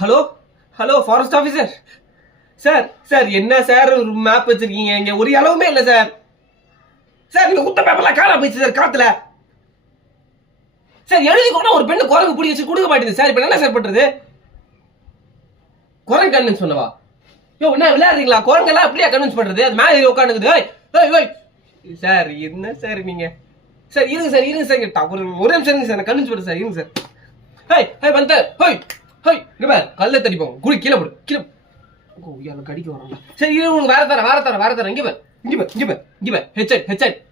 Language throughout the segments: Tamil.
hello hello forest officer sir sir என்ன சார் ஒரு மேப் வச்சிருக்கீங்க இங்க ஒரு அளவுமே இல்லை சார் சார் நீங்க குத்த பேப்பர்லாம் காணா போயிடுச்சு சார் காத்துல சார் எழுதி கூட ஒரு பெண்ணு குரங்கு பிடி வச்சு கொடுக்க மாட்டேங்குது சார் இப்ப என்ன சார் பண்றது குரங்கு கன்வின்ஸ் பண்ணவா யோ என்ன விளையாடுறீங்களா குரங்கெல்லாம் எப்படியா கன்வின்ஸ் பண்றது அது மேலே உட்காந்துக்குது சார் என்ன சார் நீங்க சார் இருங்க சார் கேட்டா ஒரு நிமிஷம் இருங்க சார் நான் கன்வின்ஸ் பண்ணுறேன் சார் இருங்க சார் வந்து கல்ல தடிப்போம் குடி கீழே போடு கீழே கடிக்க வரோம்ல சரி உங்களுக்கு வேற தரேன் இங்க ஹெட்செட்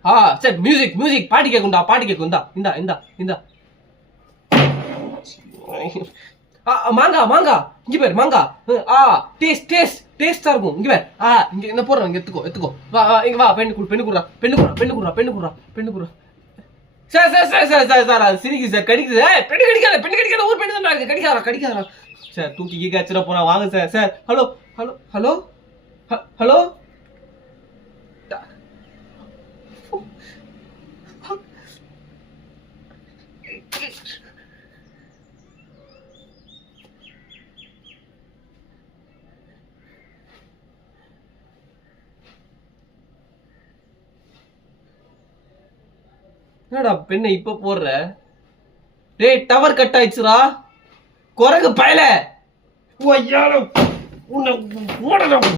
சார் மியூசிக் பாட்டு கேக்குண்டா இந்தா மாங்கா இங்க பேர் மாங்கா டேஸ்டா இருக்கும் இங்க பேர் இங்க என்ன போடுறோம் இங்க எடுத்துக்கோ வா பெண்ணு குடுறா சார் அது சிரிக்குது சார் கடிக்குது பெண்ணு கடிக்காத ஊர் பெண்ணு தான் இருக்கு கடிக்காதா சார் தூக்கி கீழே போறா வாங்க சார் ஹலோ என்னடா பெண்ணை இப்ப போடுற டேய் டவர் கட் ஆயிடுச்சுடா குரங்கு பயல